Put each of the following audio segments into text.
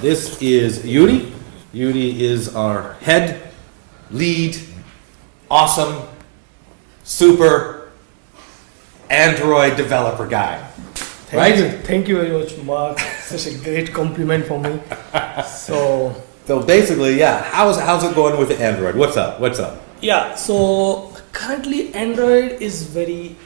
This is Yuri. Yuri is our head, lead, awesome, super Android developer guy. Thank you very much, Mark. Such a great compliment for me. So basically, yeah, how's it going with Android? What's up? yeah, so currently Android is very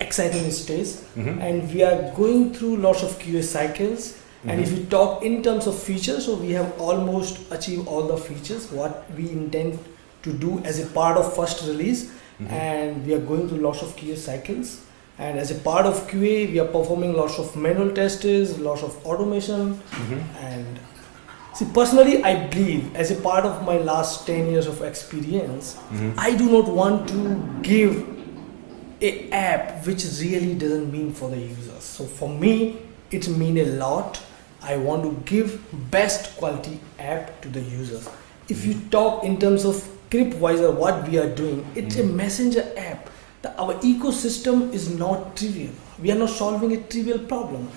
exciting stage, and we are going through lots of QA cycles. And if we talk in terms of features, so we have almost achieved all the features what we intend to do as a part of first release, and we are going through lots of QA cycles. And as a part of QA, we are performing lots of manual tests, lots of automation. And see, personally, I believe as a part of my last 10 years of experience, I do not want to give a app which really doesn't mean for the users. So for me, it means a lot. I want to give best quality app to the users. If you talk in terms of Crypviser, what we are doing, it's a messenger app. Our ecosystem is not trivial. We are not solving a trivial problem.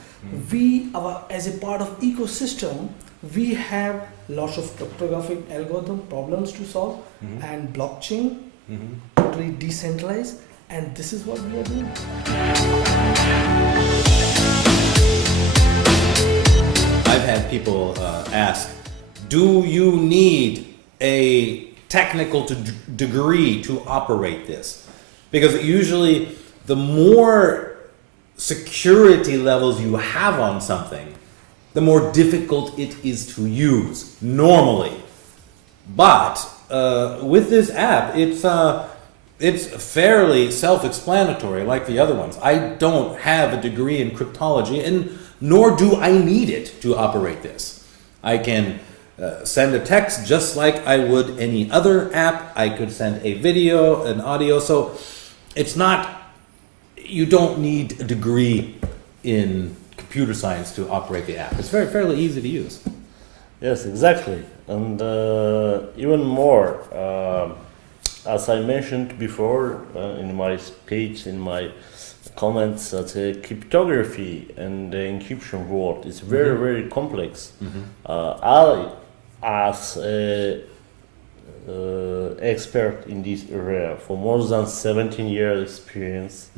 As a part of ecosystem, we have lots of cryptographic algorithm problems to solve, and blockchain, totally decentralized, and this is what we are doing. I've had people ask, do you need a technical degree to operate this? Because usually the more security levels you have on something, the more difficult it is to use normally. But with this app, it's fairly self-explanatory like the other ones. I don't have a degree in cryptology, and nor do I need it to operate this. I can send a text just like I would any other app. I could send a video, an audio. So it's not, you don't need a degree in computer science to operate the app. It's fairly easy to use. Yes, exactly. And even more, as I mentioned before in my speech, in my comments, that cryptography and the encryption world is very, very complex. I, as an expert in this area for more than 17 years experience,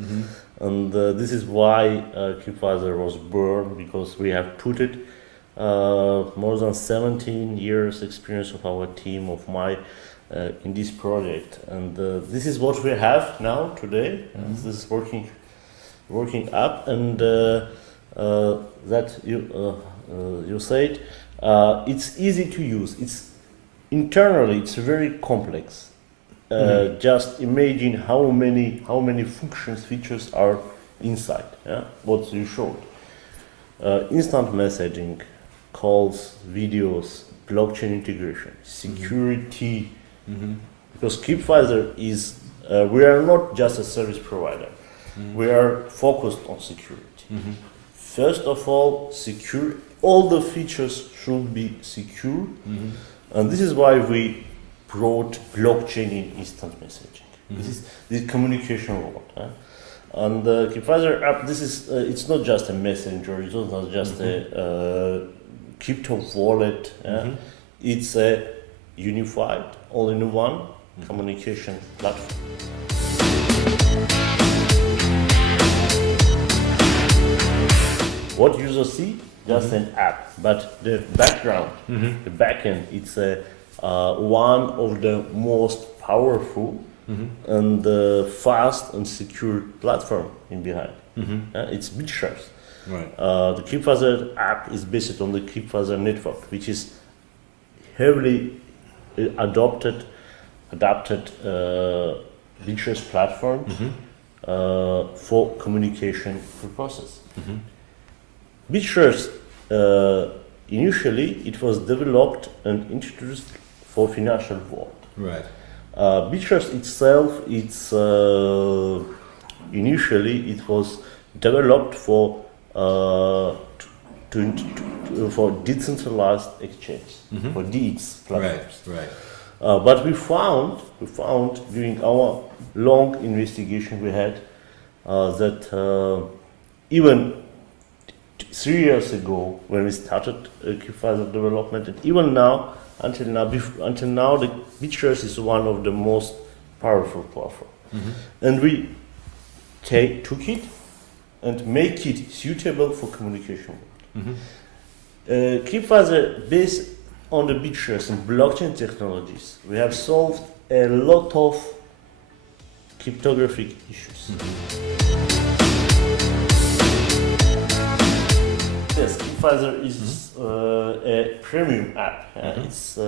and this is why Crypviser was born, because we have put it more than 17 years experience of our team, of my in this project, and this is what we have now today. This is working up, and that you said it's easy to use. It's internally it's very complex. Just imagine how many functions, features are inside. Yeah, what you showed: instant messaging, calls, videos, blockchain integration, security. Because Crypviser is, we are not just a service provider. We are focused on security. First of all, all the features should be secure, and this is why we brought blockchain in instant messaging. This is the communication world. And the Crypviser app, this is it's not just a messenger. It's not just a crypto wallet. It's a unified, all-in-one communication platform. What users see, just an app, but the background, the backend, it's one of the most powerful and fast and secure platform in behind. It's BitShares. Right. The Crypviser app is based on the Crypviser network, which is heavily adapted BitShares platform for communication purposes. BitShares initially it was developed and introduced for financial world. Right. BitShares itself, it's initially it was developed for for decentralized exchange, for DEX platforms. Right. But we found during our long investigation we had that even 3 years ago when we started Crypviser development, and even now, until now, the Bittrace is one of the most powerful platform. And we took it and make it suitable for communication. Crypviser, based on the Bittrace and blockchain technologies, we have solved a lot of cryptographic issues. Yes, Crypviser is a premium app. It's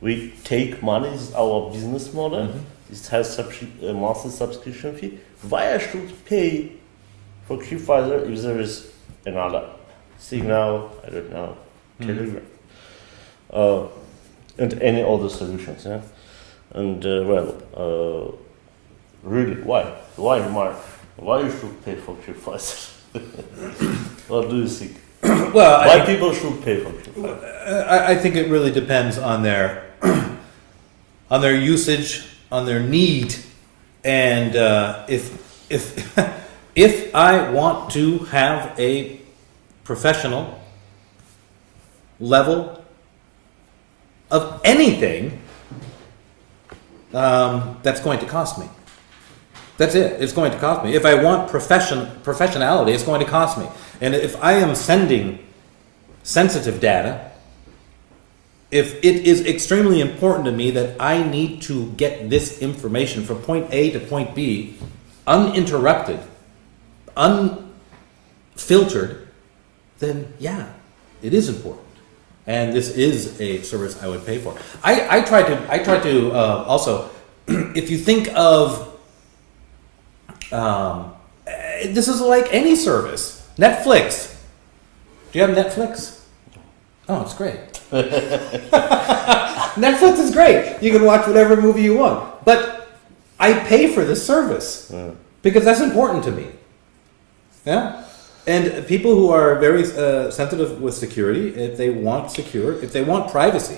we take money. It's our business model. It has a monthly subscription fee. Why I should pay for Crypviser if there is another Signal, I don't know, Telegram, and any other solutions? Yeah? And really, why? Why, Mark? Why you should pay for Crypviser? What do you think? Well, Why people should pay for Crypviser? I think it really depends on their on their usage, on their need, and if I want to have a professional level of anything, that's going to cost me. That's it. It's going to cost me. If I want professionality, it's going to cost me. And if I am sending sensitive data, if it is extremely important to me that I need to get this information from point A to point B uninterrupted, unfiltered, then yeah, it is important. And this is a service I would pay for. I try to also, if you think of, this is like any service. Netflix. Do you have Netflix? Oh, it's great. Netflix is great. You can watch whatever movie you want. But I pay for this service because that's important to me. Yeah? And people who are very sensitive with security, if they want if they want privacy.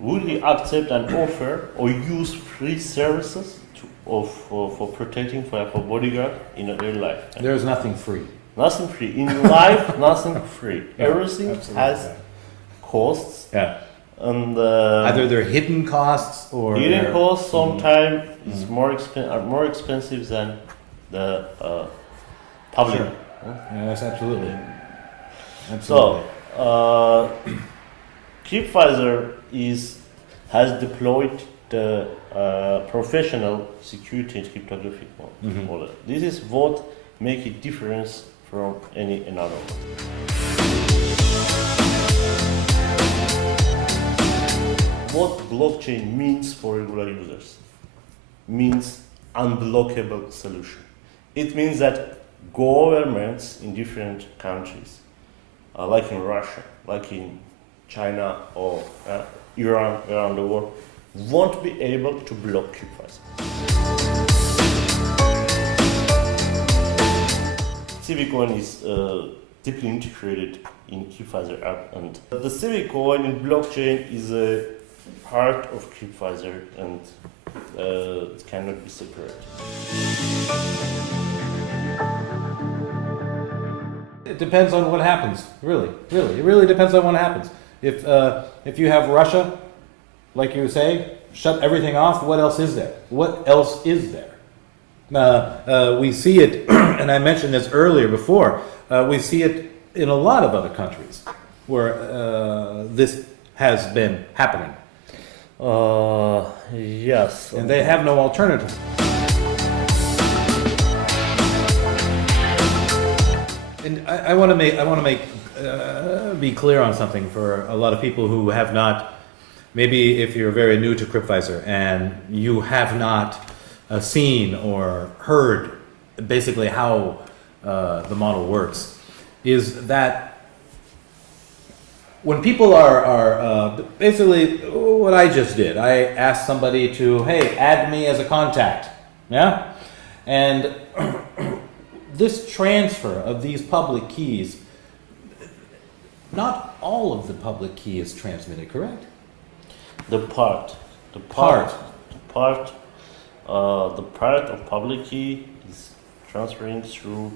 Would you accept an offer or use free services for protecting for bodyguard in a real life? There's nothing free. Nothing free. In life, nothing free. Everything has costs. Yeah. And either they're hidden costs or hidden costs sometimes is more expensive than the public. Sure. Yes, absolutely. So, Crypviser has deployed the professional security and cryptographic model. This is what makes it difference from any another one. What blockchain means for regular users? Means unblockable solution. It means that governments in different countries, like in Russia, like in China or Iran, around the world, won't be able to block Crypviser. CVcoin is deeply integrated in Crypviser app, and the CVcoin in blockchain is a part of Crypviser, and it cannot be separated. It depends on what happens. Really, it really depends on what happens. If you have Russia, like you say, shut everything off. What else is there? What else is there? We see it, and I mentioned this earlier before. We see it in a lot of other countries where this has been happening. Yes, and they have no alternative. And I want to be clear on something for a lot of people who have not. Maybe if you're very new to Crypviser and you have not seen or heard basically how the model works, is that when people are basically what I just did, I asked somebody to, hey, add me as a contact, yeah? And this transfer of these public keys, not all of the public key is transmitted, correct? The part of public key is transferring through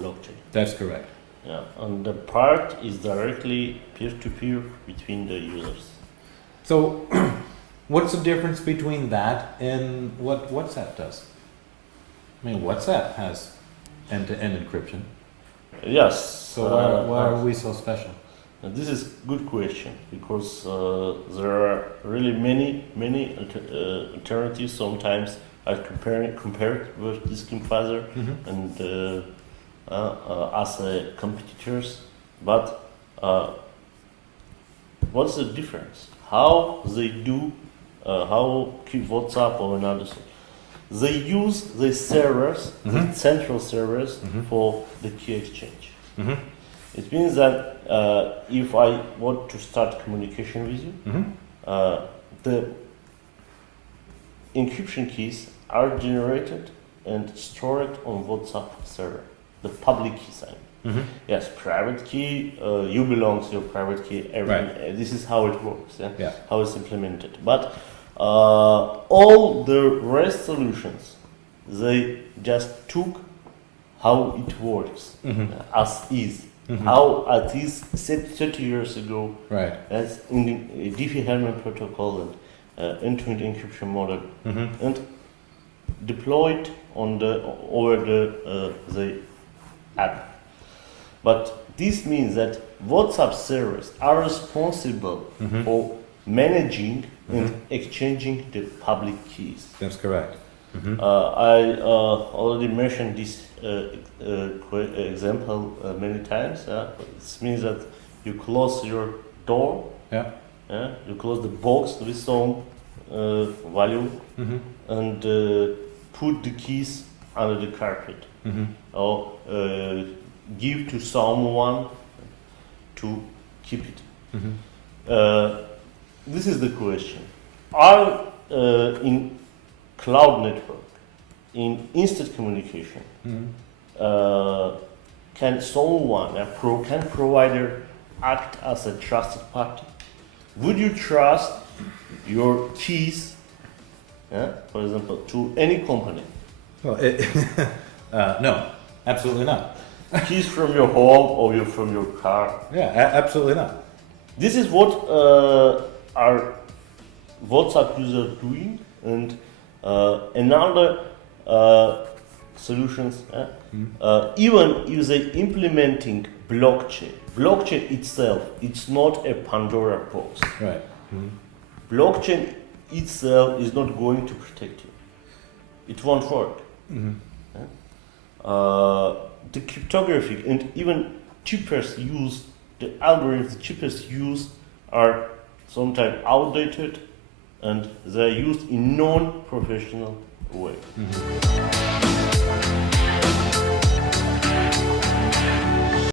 blockchain. That's correct. Yeah, and the part is directly peer-to-peer between the users. So, what's the difference between that and what WhatsApp does? I mean, WhatsApp has end-to-end encryption. Yes. So why are we so special? This is good question because there are really many alternatives. Sometimes I compared with this Crypviser and as competitors, but what's the difference? How they do? How keep WhatsApp or another? They use the servers, the central servers, for the key exchange. It means that if I want to start communication with you, the encryption keys are generated and stored on WhatsApp server, the public keys. Yes, private key, you belong to your private key. Right. This is how it works, Yeah. how it's implemented. But all the REST solutions, they just took how it works as is. How it is 30 years ago, Right. as in the Diffie-Hellman protocol and end-to-end encryption model, and deployed on over the app. But this means that WhatsApp servers are responsible for managing and exchanging the public keys. That's correct. I already mentioned this example many times. It means that you close your door, Yeah. you close the box with some value, and put the keys under the carpet, or give to someone to keep it. This is the question. Are in cloud network, in instant communication, can someone, can provider act as a trusted party? Would you trust your keys, for example, to any company? Well, no, absolutely not. Keys from your home or from your car? Yeah, absolutely not. This is what our WhatsApp users doing, and another solutions. Even if they implementing blockchain. Blockchain itself, it's not a Pandora box. Right. Blockchain itself is not going to protect you. It won't work. The cryptography and even cheapest used, the algorithms cheapest used are sometimes outdated, and they're used in non-professional way.